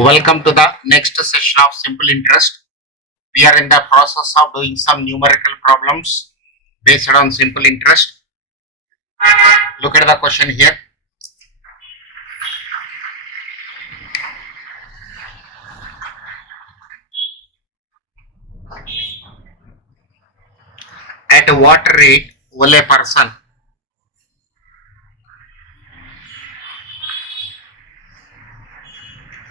Welcome to the next session of simple interest. We are in the process of doing some numerical problems based on simple interest. Look at the question here. At what rate will a person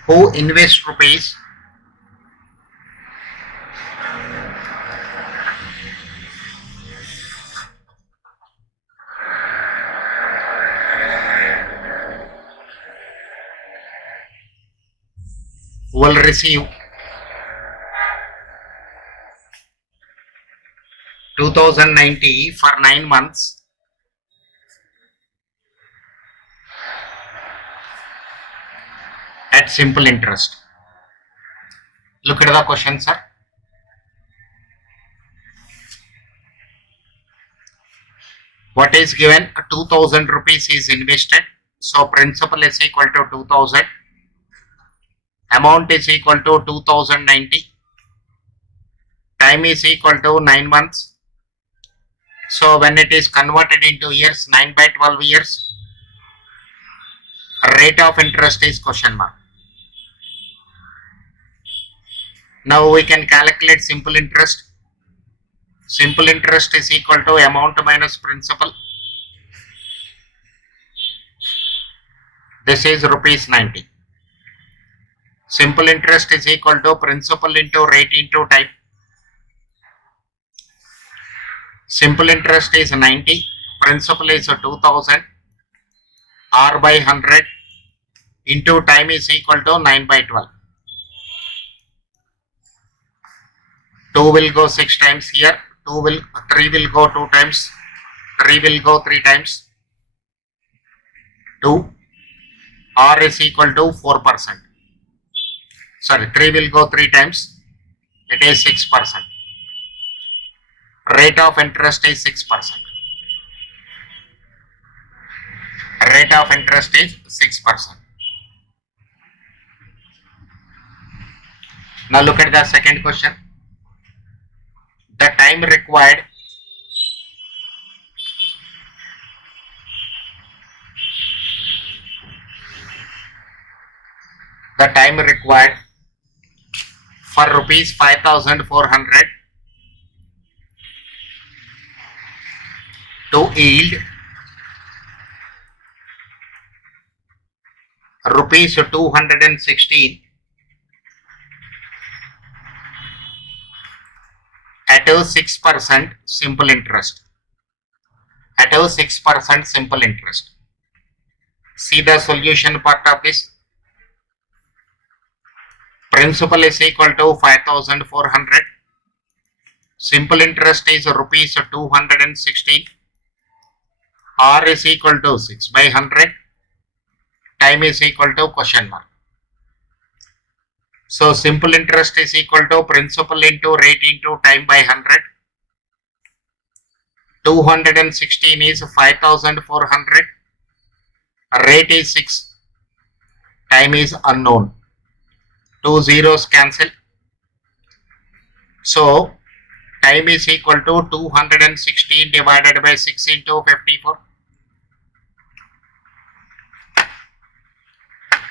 who invests rupees will receive 2090 for 9 months at simple interest? Look at the question, sir. What is given? 2000 rupees is invested. So principal is equal to 2000. Amount is equal to 2090. Time is equal to 9 months. So when it is converted into years, 9 by 12 years, rate of interest is question mark. Now we can calculate simple interest. Simple interest is equal to amount minus principal. This is rupees 90. Simple interest is equal to principal into rate into time. Simple interest is 90. Principal is 2000. R by 100 into time is equal to 9 by 12. 2 will go 6 times here. 3 will go 2 times. 3 will go 3 times. 2. R is equal to 4%. Sorry, 3 will go 3 times. It is 6%. Rate of interest is 6%. Rate of interest is 6%. Now look at the second question. The time required for rupees 5400 to yield rupees 216 at a 6% simple interest. At a 6% simple interest. See the solution part of this. Principal is equal to 5400. Simple interest is rupees 216. R is equal to 6 by 100. Time is equal to question mark. So simple interest is equal to principal into rate into time by 100. 216 is 5400. Rate is 6. Time is unknown. 2 zeros cancel. So time is equal to 216 divided by 6 into 54.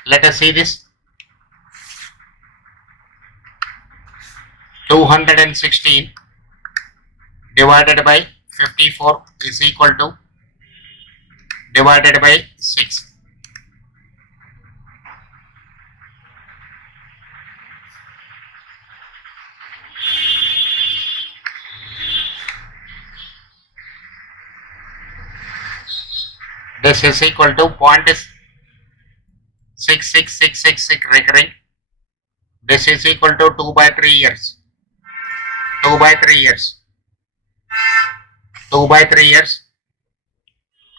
Let us see this. 216 divided by 54 is equal to divided by 6. This is equal to 0.66666 recurring. This is equal to 2 by 3 years. 2 by 3 years. 2 by 3 years.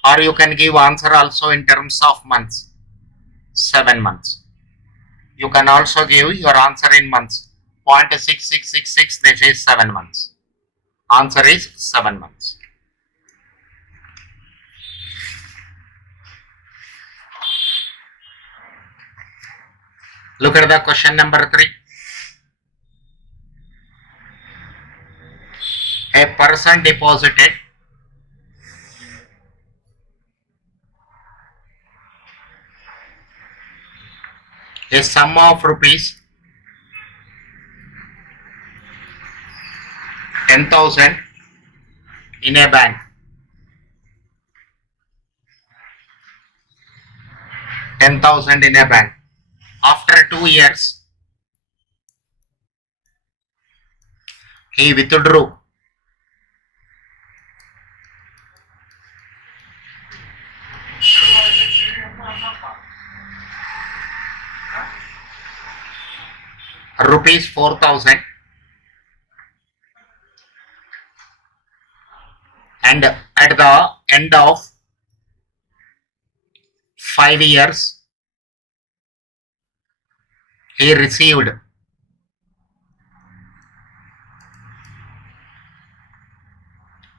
Or you can give answer also in terms of months. 7 months. You can also give your answer in months. 0.6666, this is 7 months. Answer is 7 months. Look at the question number 3. A person deposited a sum of rupees 10,000 in a bank. $10,000 in a bank. After 2 years, he withdrew rupees 4,000, and at the end of 5 years, he received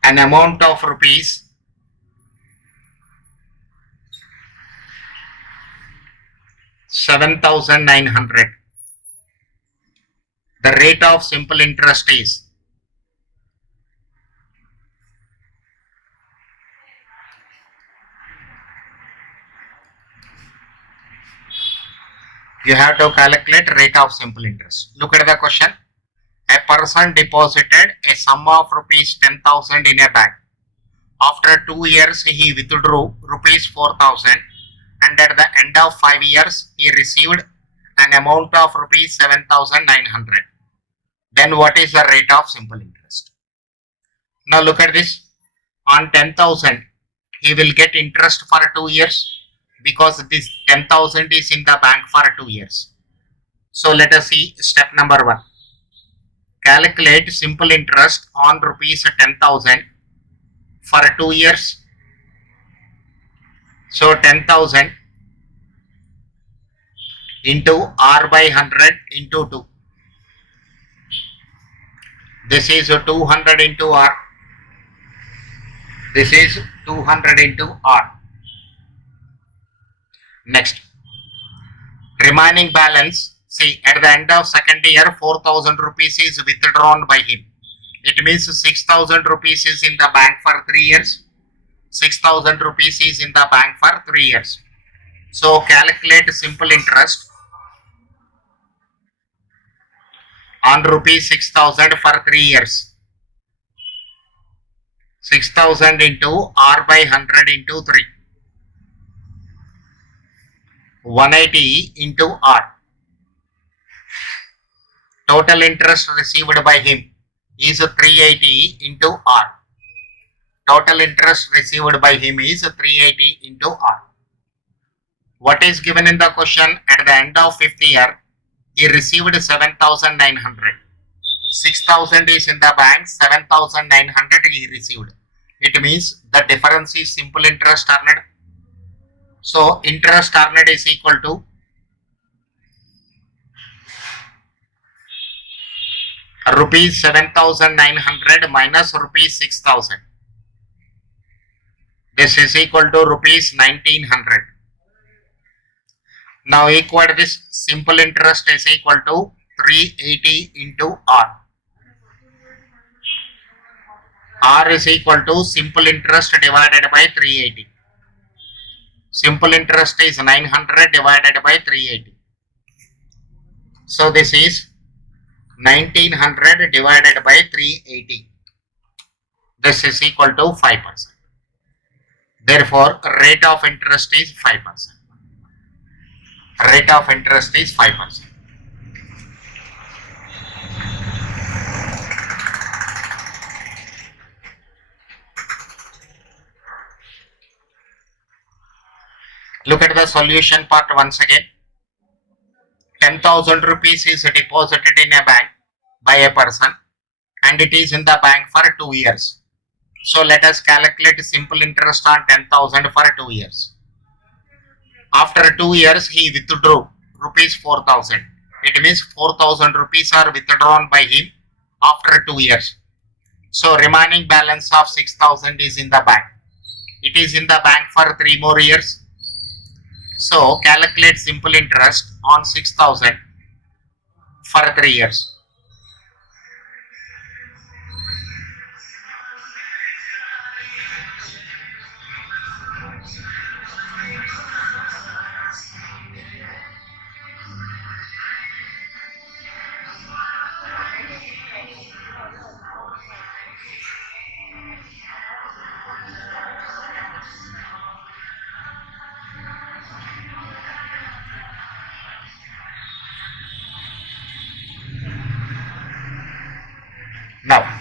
an amount of rupees 7,900. The rate of simple interest is you have to calculate rate of simple interest. Look at the question. A person deposited a sum of rupees 10,000 in a bank. After 2 years, he withdrew rupees 4,000, and at the end of 5 years, he received an amount of rupees 7,900. Then what is the rate of simple interest? Now look at this. On 10,000, he will get interest for 2 years because this 10,000 is in the bank for 2 years. So let us see step number 1. Calculate simple interest on rupees 10,000 for 2 years. So 10,000 into R by 100 into 2. This is 200 into R. This is 200 into R. Next, remaining balance. See, at the end of second year, 4,000 rupees is withdrawn by him. It means 6,000 rupees is in the bank for 3 years. 6,000 rupees is in the bank for 3 years. So calculate simple interest on rupees 6,000 for 3 years. 6,000 into R by 100 into 3. 180 into R. Total interest received by him is 380 into R. Total interest received by him is 380 into R. What is given in the question? At the end of 5th year, he received 7,900. 6,000 is in the bank, 7,900 he received. It means the difference is simple interest earned. So interest earned is equal to rupees 7,900 minus rupees 6,000. This is equal to rupees 1,900. Now equate this simple interest is equal to 380 into R. R is equal to simple interest divided by 380. Simple interest is 900 divided by 380. So this is 1,900 divided by 380. This is equal to 5%. Therefore, rate of interest is 5%. Rate of interest is 5%. Look at the solution part once again. 10,000 rupees is deposited in a bank by a person and it is in the bank for 2 years. So let us calculate simple interest on 10,000 for 2 years. After 2 years, he withdrew rupees 4,000. It means 4,000 rupees are withdrawn by him after 2 years. So remaining balance of 6,000 is in the bank. It is in the bank for 3 more years. So calculate simple interest on 6,000 for 3 years. Now,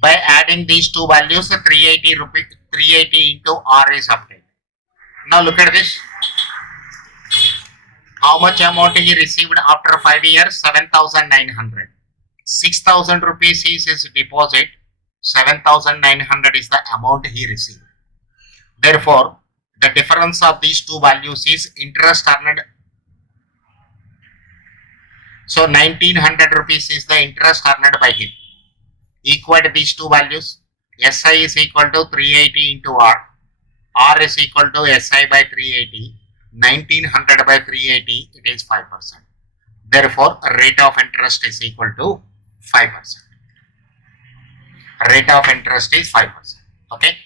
by adding these two values, 380 rupees, 380 into R is obtained. Now look at this. How much amount he received after 5 years? 7,900. 6,000 rupees is his deposit. 7,900 is the amount he received. Therefore, the difference of these two values is interest earned. So 1,900 rupees is the interest earned by him. Equate these two values. SI is equal to 380 into R. R is equal to SI by 380. 1,900 by 380, it is 5%. Therefore, rate of interest is equal to 5%. Rate of interest is 5%. Okay.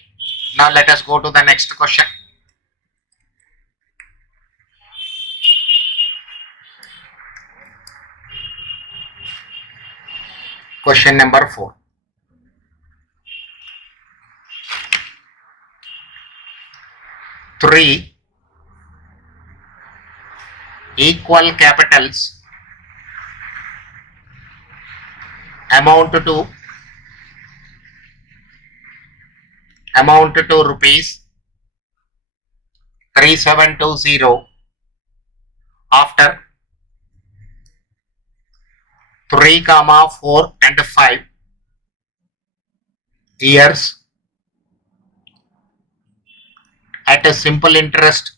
Now let us go to the next question. Question number 4. Three equal capitals amount to rupees 3720 after 3, 4 and 5 years at a simple interest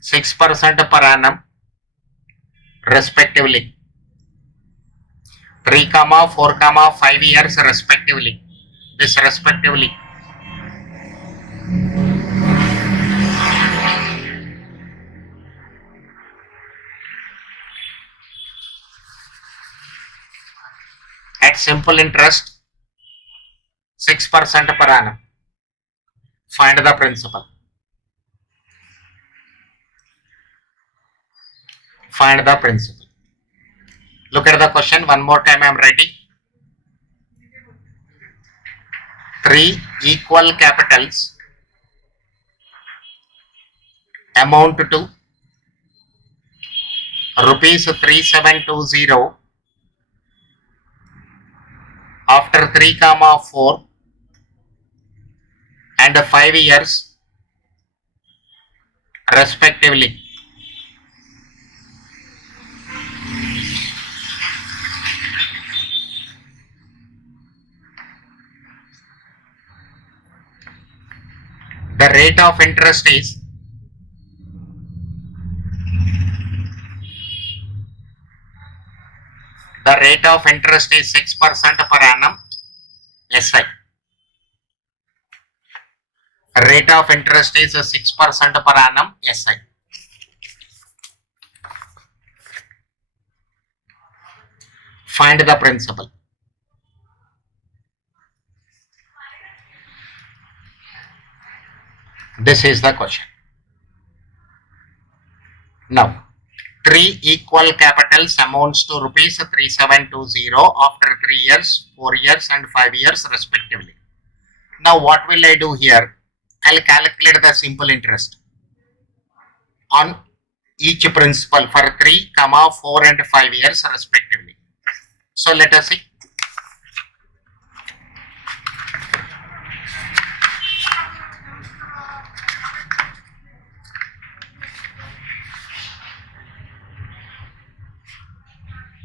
6% per annum respectively. 3, 4, 5 years respectively. This respectively. At simple interest 6% per annum. Find the principal. Find the principal. Look at the question one more time. I am writing. 3 equal capitals amount to rupees 3720 after 3, 4 and 5 years respectively. The rate of interest is The rate of interest is 6% per annum SI. Rate of interest is 6% per annum SI. Find the principal. This is the question. Now, 3 equal capitals amounts to rupees 3720 after 3 years, 4 years and 5 years respectively. Now what will I do here? I'll calculate the simple interest on each principal for 3, 4 and 5 years respectively. So let us see.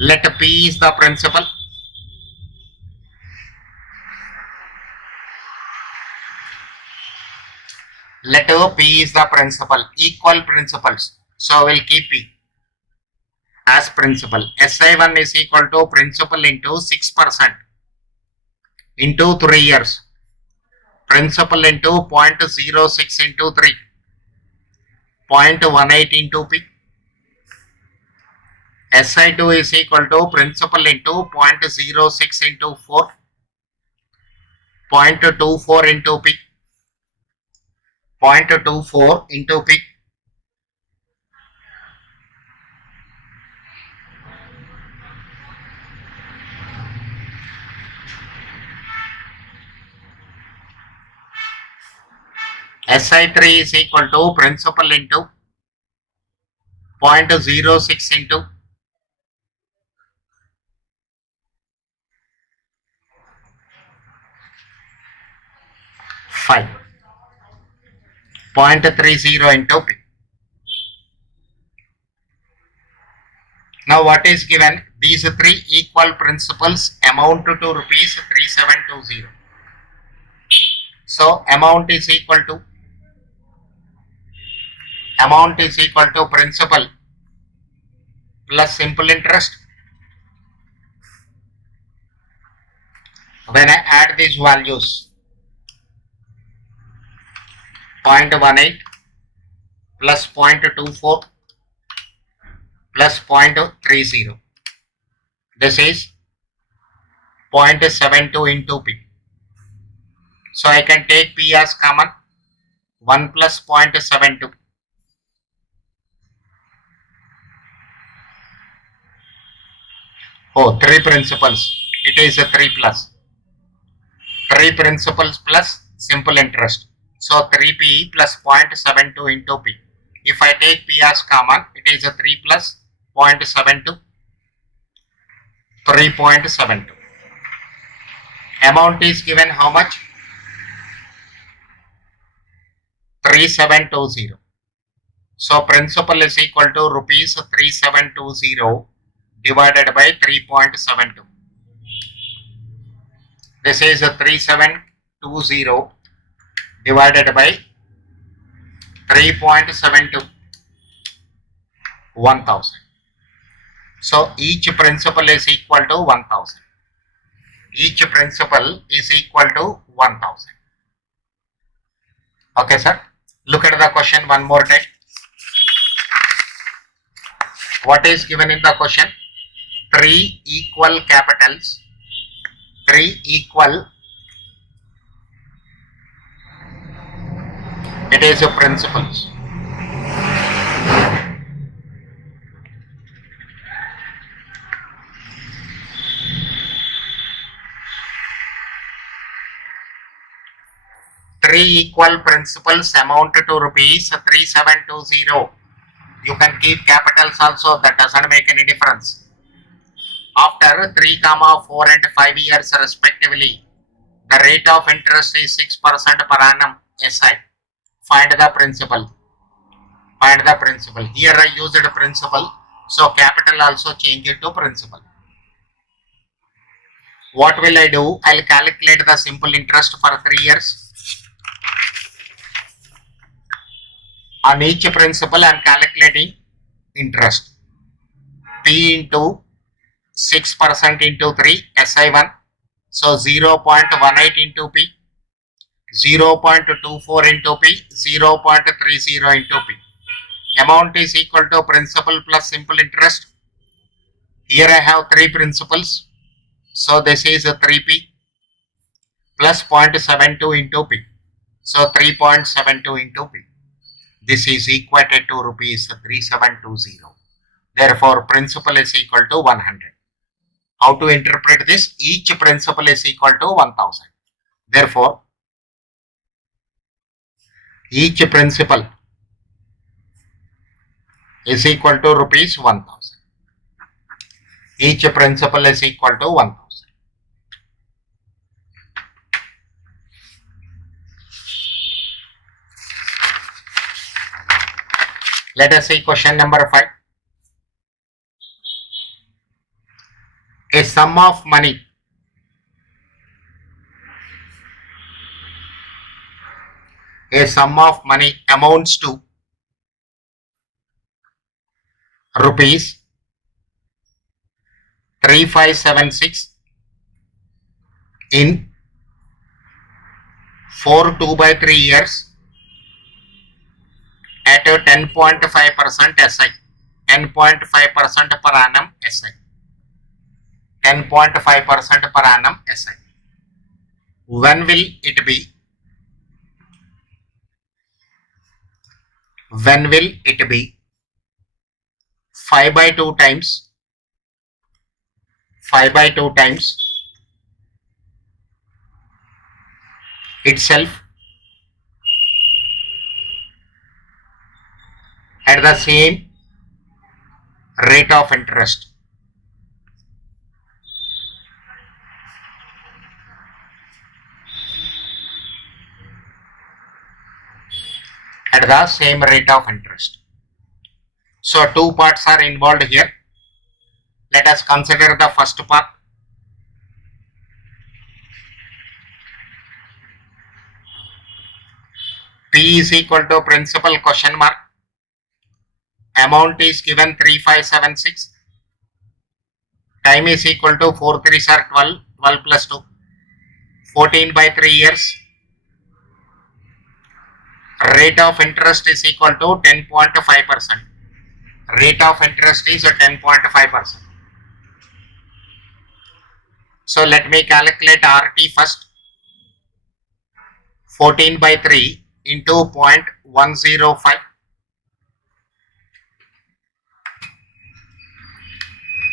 Let P is the principal. Let P is the principal. Equal principals. So we'll keep P as principal. SI1 is equal to principal into 6% into 3 years. principal into 0.06 into 3, 0.18 into P. SI2 is equal to principal into 0.06 into 4, 0.24 into P, 0.24 into P. SI3 is equal to principal into 0.06 into 5, 0.30 into P. Now what is given? These three equal principles amount to rupees 3720. So amount is equal to principal plus simple interest. When I add these values, 0.18 plus 0.24 plus 0.30. This is 0.72 into P. So I can take P as common, 1 plus 0.72. Oh, 3 principles. It is a 3 plus. 3 principles plus simple interest. So 3P plus 0.72 into P. If I take P as common, it is a 3 plus 0.72, 3.72. Amount is given how much? 3720. So principal is equal to rupees 3720 divided by 3.72. This is a 3720 divided by 3.72, 1000. So each principal is equal to 1000. Each principal is equal to 1000. Okay, sir. Look at the question one more time. What is given in the question? 3 equal capitals, 3 equal, it is a principles. Three equal principles amount to rupees 3720. You can keep capitals also, that doesn't make any difference. After 3, 4 and 5 years respectively, the rate of interest is 6% per annum SI. Find the principal. Find the principal. Here I used the principal, so capital also change it to principal. What will I do? I'll calculate the simple interest for 3 years. On each principal, I am calculating interest. P into 6% into 3, SI1. So 0.18 into P, 0.24 into P, 0.30 into P. Amount is equal to principal plus simple interest. Here I have 3 principles. So this is a 3P plus 0.72 into P. So 3.72 into P. This is equated to rupees 3720. Therefore, principal is equal to 100. How to interpret this? Each principal is equal to 1000. Therefore, each principal is equal to rupees 1000. Each principal is equal to 1000. Let us see question number 5. A sum of money amounts to rupees 3576 in for 2 by 3 years at a 10.5% SI, 10.5% per annum SI, 10.5% per annum SI. When will it be? When will it be? 5 by 2 times, 5 by 2 times itself at the same rate of interest. At the same rate of interest. So two parts are involved here. Let us consider the first part. P is equal to principal question mark. Amount is given 3576. Time is equal to 4 3s are 12. 12 plus 2. 14 by 3 years. Rate of interest is equal to 10.5%. Rate of interest is 10.5%. So let me calculate RT first. 14 by 3 into 0.105.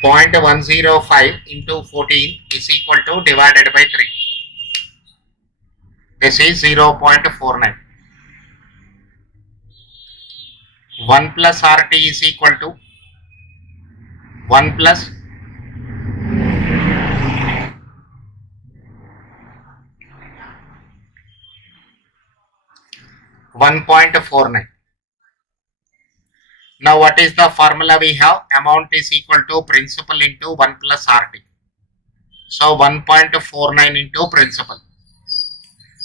0.105 into 14 is equal to divided by 3. This is 0.49. 1 plus RT is equal to 1 plus 1.49. Now what is the formula we have? Amount is equal to principal into 1 plus RT. So 1.49 into principal.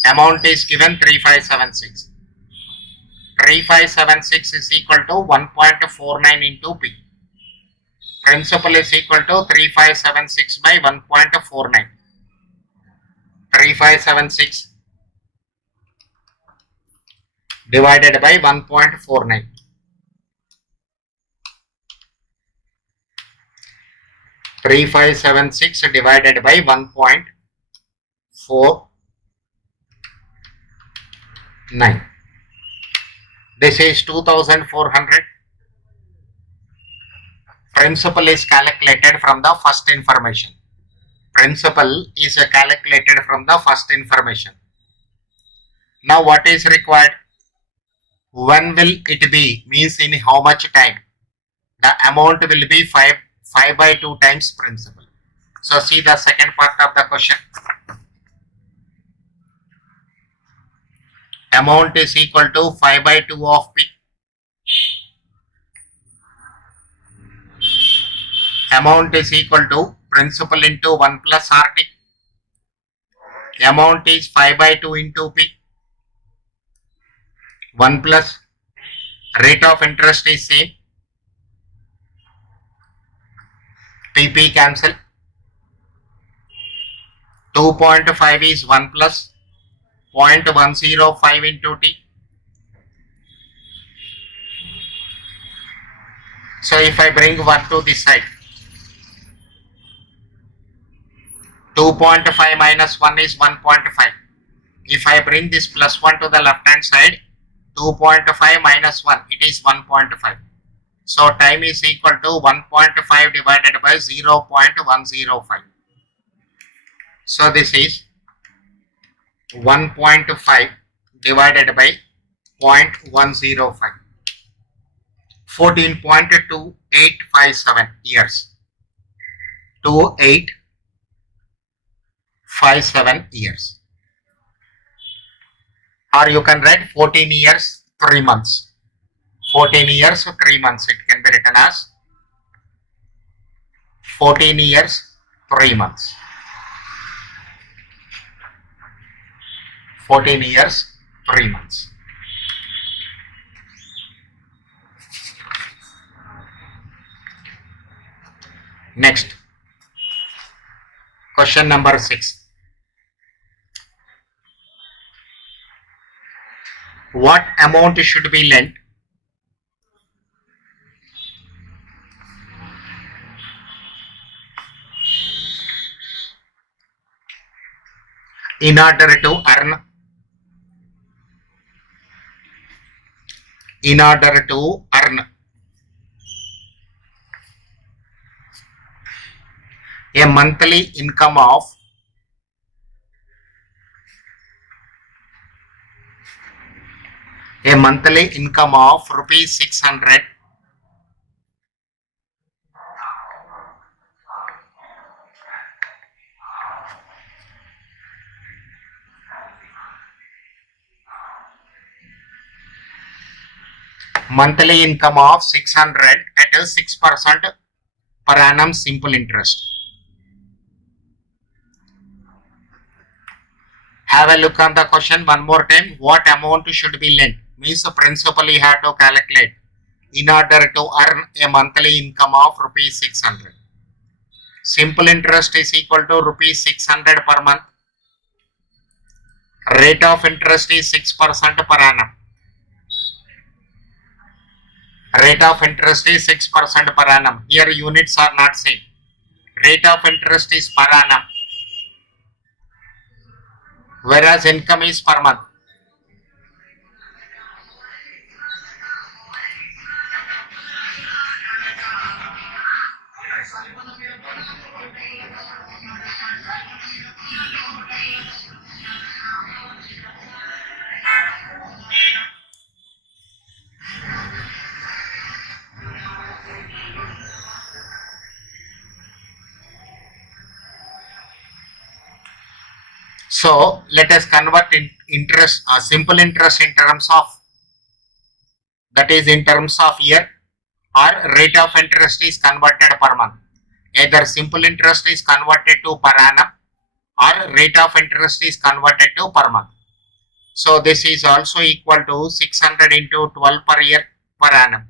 Amount is given 3576. 3576 is equal to 1.49 into P. Principal is equal to 3576 by 1.49. 3576 divided by 1.49. 3576 divided by 1.49. This is 2400. Principal is calculated from the first information. Principal is calculated from the first information. Now what is required? When will it be? Means in how much time? The amount will be 5 by 2 times principal. So see the second part of the question. Amount is equal to 5 by 2 of P. Amount is equal to principal into 1 plus RT. Amount is 5 by 2 into P. 1 plus rate of interest is same. PP cancel. 2.5 is 1 plus 0.105 into T. So if I bring 1 to this side, 2.5 minus 1 is 1.5. If I bring this plus 1 to the left hand side, 2.5 minus 1, it is 1.5. So time is equal to 1.5 divided by 0.105. So this is 1.5 divided by 0.105. 14.2857 years. 2857 years. Or you can write 14 years 3 months. 14 years 3 months. It can be written as 14 years 3 months. 14 years 3 months. Next, question number 6. What amount should be lent in order to earn a monthly income of rupees 600 monthly income of 600 at a 6% per annum simple interest. Have a look on the question one more time. What amount should be lent? Means the principal you have to calculate in order to earn a monthly income of rupees 600. Simple interest is equal to rupees 600 per month. Rate of interest is 6% per annum. Rate of interest is 6% per annum. Here units are not same. Rate of interest is per annum, whereas income is per month. So let us convert interest, simple interest in terms of, that is in terms of year, or rate of interest is converted per month. Either simple interest is converted to per annum or rate of interest is converted to per month. So this is also equal to 600 into 12 per year per annum,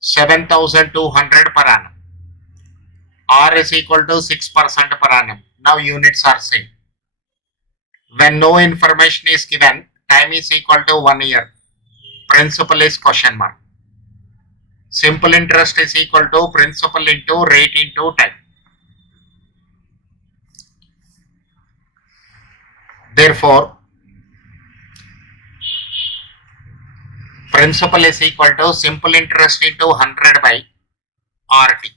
7,200 per annum. R is equal to 6% per annum. Now units are same. When no information is given, time is equal to 1 year. Principal is question mark. Simple interest is equal to principal into rate into time. Therefore, principal is equal to simple interest into 100 by RT.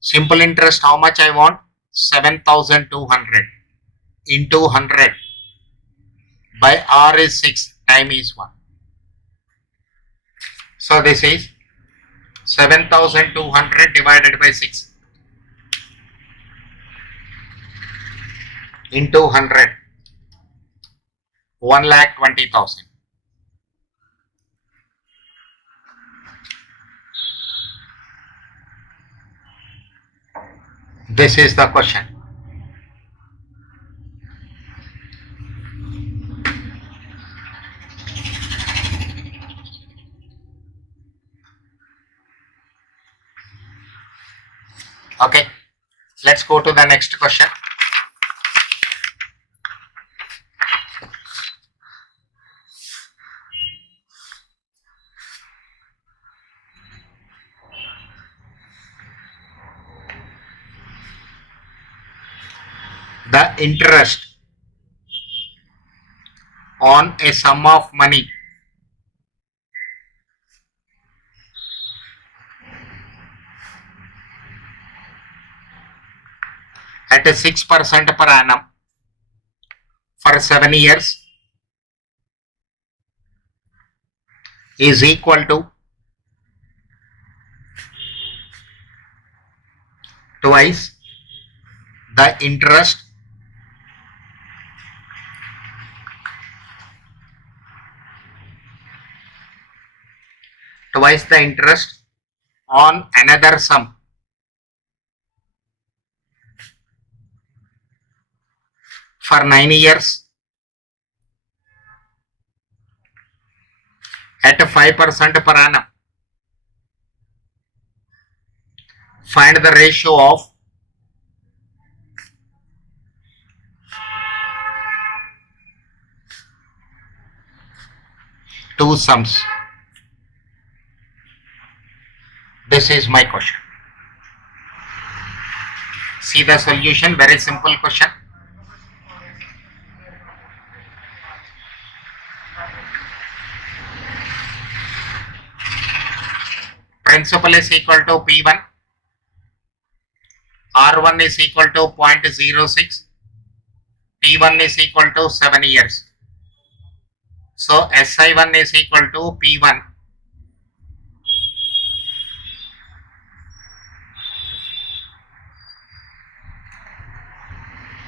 Simple interest, how much I want? 7,200 into 100 by R is 6, time is 1. So this is 7,200 divided by 6 into 100, 1,20,000. This is the question. Okay, let's go to the next question. The interest on a sum of money at a 6% per annum for 7 years is equal to twice the interest on another sum for 9 years at 5% per annum. Find the ratio of two sums. This is my question. See the solution, very simple question. Principal is equal to P1, R1 is equal to 0.06, T1 is equal to 7 years. So SI1 is equal to P1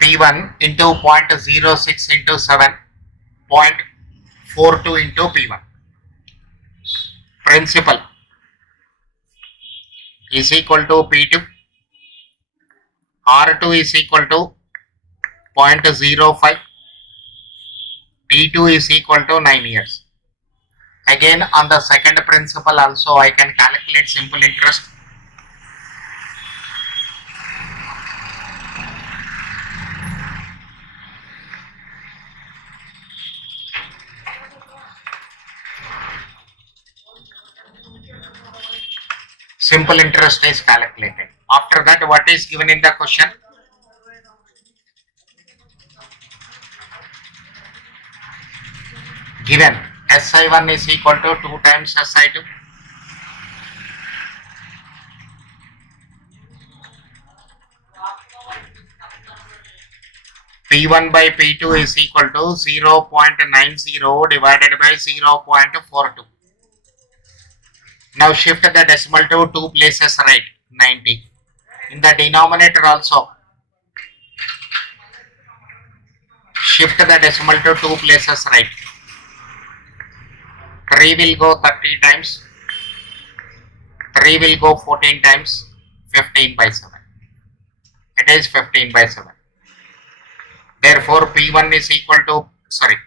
P1 into 0.06 into 7, 0.42 into P1. Principal is equal to P2, R2 is equal to 0.05, T2 is equal to 9 years. Again, on the second principle also I can calculate simple interest. Simple interest is calculated. After that, what is given in the question? Given SI1 is equal to 2 times SI2. P1 by P2 is equal to 0.90 divided by 0.42. Now shift the decimal to 2 places right, 90. In the denominator also, shift the decimal to 2 places right. 3 will go 30 times, 3 will go 14 times, 15 by 7. It is 15 by 7. Therefore, P1 is equal to,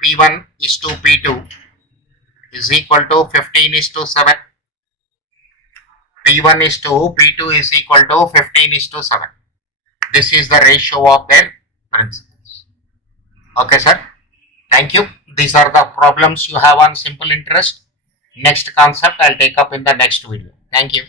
P1 is to P2 is equal to 15 is to 7. P1 is to P2 is equal to 15 is to 7. This is the ratio of their principles. Okay, sir. Thank you. These are the problems you have on simple interest. Next concept I'll take up in the next video. Thank you.